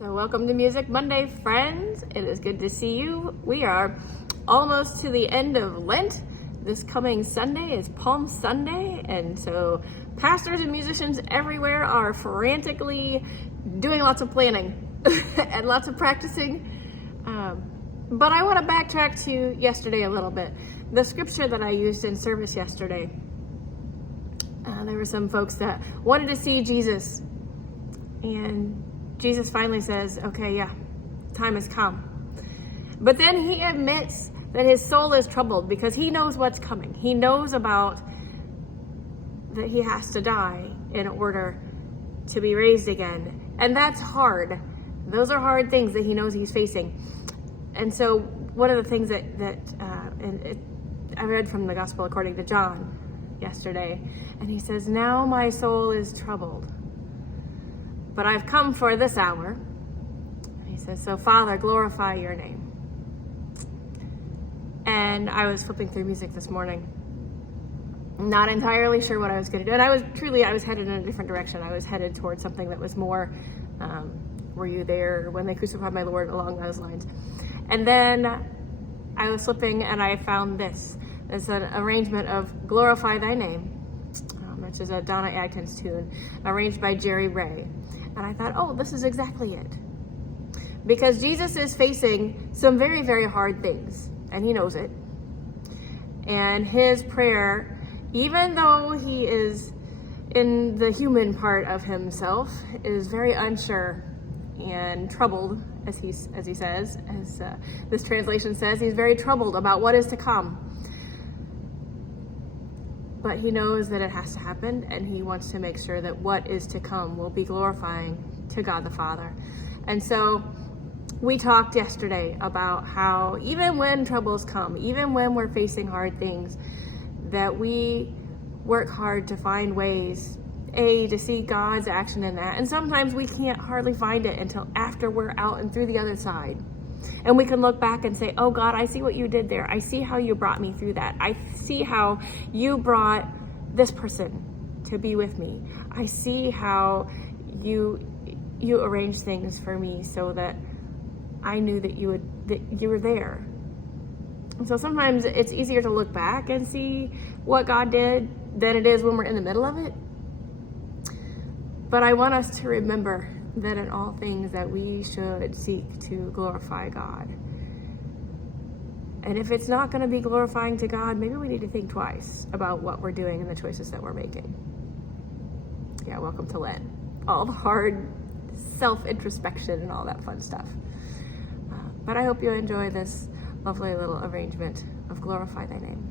So welcome to Music Monday, friends. It is good to see you. We are almost to the end of Lent. This coming Sunday is Palm Sunday, and so pastors and musicians everywhere are frantically doing lots of planning and lots of practicing. But I want to backtrack to yesterday a little bit. The scripture that I used in service yesterday, there were some folks that wanted to see Jesus, and Jesus finally says, okay, yeah, time has come. But then he admits that his soul is troubled because he knows what's coming. He knows about that he has to die in order to be raised again. And that's hard. Those are hard things that he knows he's facing. And so one of the things that I read from the Gospel according to John yesterday, and he says, now my soul is troubled, but I've come for this hour. He says, so Father, glorify your name. And I was flipping through music this morning, not entirely sure what I was going to do. And I was headed in a different direction. I was headed towards something that was more, were you there when they crucified my Lord, along those lines. And then I was flipping and I found this. It's an arrangement of Glorify Thy Name, which is a Donna Atkins tune, arranged by Jerry Ray. And I thought, oh, this is exactly it. Because Jesus is facing some very, very hard things, and he knows it. And his prayer, even though he is in the human part of himself, is very unsure and troubled, as he says, as this translation says, he's very troubled about what is to come. But he knows that it has to happen, and he wants to make sure that what is to come will be glorifying to God the Father. And so we talked yesterday about how even when troubles come, even when we're facing hard things, that we work hard to find ways, to see God's action in that. And sometimes we can't hardly find it until after we're out and through the other side. And we can look back and say, oh God, I see what you did there. I see how you brought me through that. I see how you brought this person to be with me. I see how you arranged things for me so that I knew that you were there. And so sometimes it's easier to look back and see what God did than it is when we're in the middle of it. But I want us to remember that in all things that we should seek to glorify God. And if it's not going to be glorifying to God, maybe we need to think twice about what we're doing and the choices that we're making. Yeah, welcome to Lent. All the hard self-introspection and all that fun stuff. But I hope you enjoy this lovely little arrangement of Glorify Thy Name.